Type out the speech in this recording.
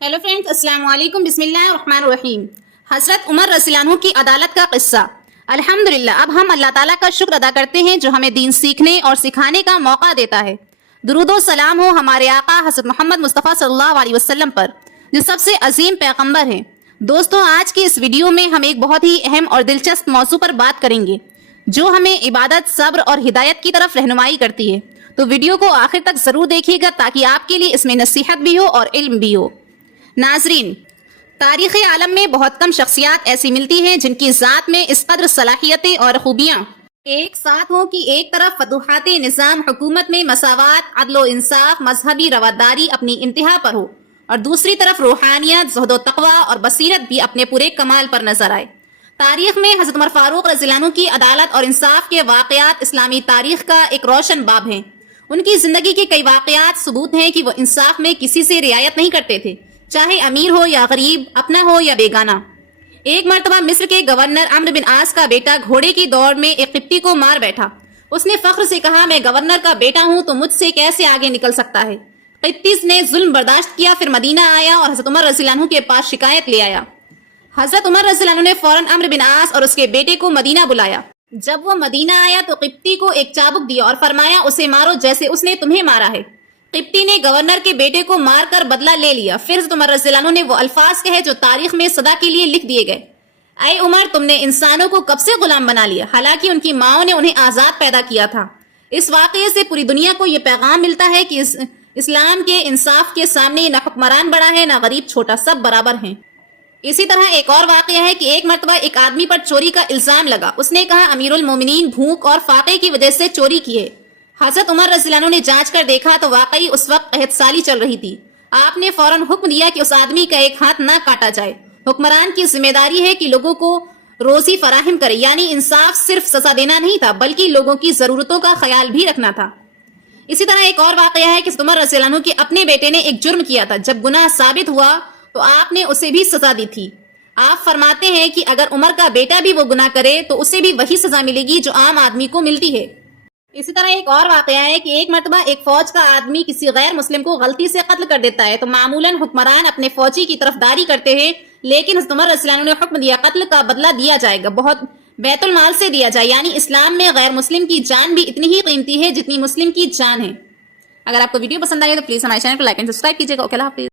Hello friends, السلام علیکم۔ بسم اللہ الرحمن الرحیم۔ حضرت عمر رضی اللہ عنہ کی عدالت کا قصہ۔ الحمدللہ، اب ہم اللہ تعالیٰ کا شکر ادا کرتے ہیں جو ہمیں دین سیکھنے اور سکھانے کا موقع دیتا ہے۔ درود و سلام ہو ہمارے آقا حضرت محمد مصطفیٰ صلی اللہ علیہ وسلم پر، جو سب سے عظیم پیغمبر ہیں۔ دوستوں، آج کی اس ویڈیو میں ہم ایک بہت ہی اہم اور دلچسپ موضوع پر بات کریں گے جو ہمیں عبادت، صبر اور ہدایت کی طرف رہنمائی کرتی ہے۔ تو ویڈیو کو آخر تک ضرور دیکھیے گا تاکہ آپ کے لیے اس میں نصیحت بھی ہو اور علم بھی ہو۔ ناظرین، تاریخ عالم میں بہت کم شخصیات ایسی ملتی ہیں جن کی ذات میں اس قدر صلاحیتیں اور خوبیاں ایک ساتھ ہوں کہ ایک طرف فتوحات نظام، حکومت میں مساوات، عدل و انصاف، مذہبی رواداری اپنی انتہا پر ہو، اور دوسری طرف روحانیت، زہد و تقوی اور بصیرت بھی اپنے پورے کمال پر نظر آئے۔ تاریخ میں حضرت عمر فاروق رضی اللہ عنہ کی عدالت اور انصاف کے واقعات اسلامی تاریخ کا ایک روشن باب ہیں۔ ان کی زندگی کے کئی واقعات ثبوت ہیں کہ وہ انصاف میں کسی سے رعایت نہیں کرتے تھے، چاہے امیر ہو یا غریب، اپنا ہو یا بیگانہ۔ ایک مرتبہ مصر کے گورنر عمرو بن عاص کا بیٹا گھوڑے کی دوڑ میں ایک قبطی کو مار بیٹھا۔ اس نے فخر سے کہا، میں گورنر کا بیٹا ہوں تو مجھ سے کیسے آگے نکل سکتا ہے۔ قبطی نے ظلم برداشت کیا، پھر مدینہ آیا اور حضرت عمر رضی اللہ عنہ کے پاس شکایت لے آیا۔ حضرت عمر رضی اللہ عنہ نے فوراً عمرو بن عاص اور اس کے بیٹے کو مدینہ بلایا۔ جب وہ مدینہ آیا تو قبطی کو ایک چابک دیا اور فرمایا، اسے مارو جیسے اس نے تمہیں مارا ہے۔ قبطی نے گورنر کے بیٹے کو مار کر بدلہ لے لیا۔ پھر حضرت عمر رضی اللہ عنہ نے وہ الفاظ کہے جو تاریخ میں سدا کے لیے لکھ دیے گئے، اے عمر، تم نے انسانوں کو کب سے غلام بنا لیا، حالانکہ ان کی ماؤں نے انہیں آزاد پیدا کیا تھا۔ اس واقعے سے پوری دنیا کو یہ پیغام ملتا ہے کہ اسلام کے انصاف کے سامنے نہ حکمران بڑا ہے نہ غریب چھوٹا، سب برابر ہیں۔ اسی طرح ایک اور واقعہ ہے کہ ایک مرتبہ ایک آدمی پر چوری کا الزام لگا۔ اس نے کہا، امیر المومنین بھوک اور فاقے کی وجہ سے چوری کی ہے۔ حضرت عمر رضی اللہ عنہ نے جانچ کر دیکھا تو واقعی اس وقت قحط سالی چل رہی تھی۔ آپ نے فوراً حکم دیا کہ اس آدمی کا ایک ہاتھ نہ کاٹا جائے۔ حکمران کی ذمہ داری ہے کہ لوگوں کو روزی فراہم کرے، یعنی انصاف صرف سزا دینا نہیں تھا بلکہ لوگوں کی ضرورتوں کا خیال بھی رکھنا تھا۔ اسی طرح ایک اور واقعہ ہے کہ حضرت عمر رضی اللہ عنہ کے اپنے بیٹے نے ایک جرم کیا تھا۔ جب گناہ ثابت ہوا تو آپ نے اسے بھی سزا دی تھی۔ آپ فرماتے ہیں کہ اگر عمر کا بیٹا بھی وہ گناہ کرے تو اسے بھی وہی سزا ملے گی جو عام آدمی کو ملتی ہے۔ اسی طرح ایک اور واقعہ ہے کہ ایک مرتبہ ایک فوج کا آدمی کسی غیر مسلم کو غلطی سے قتل کر دیتا ہے تو معمولاً حکمران اپنے فوجی کی طرفداری کرتے ہیں، لیکن حضرت عمر رضی اللہ عنہ نے حکم دیا، قتل کا بدلہ دیا جائے گا، بہت بیت المال سے دیا جائے، یعنی اسلام میں غیر مسلم کی جان بھی اتنی ہی قیمتی ہے جتنی مسلم کی جان ہے۔ اگر آپ کو ویڈیو پسند آئی تو پلیز ہمارے چینل کو لائک اینڈ سبسکرائب کیجیے گا۔ اوکے، اللہ حافظ۔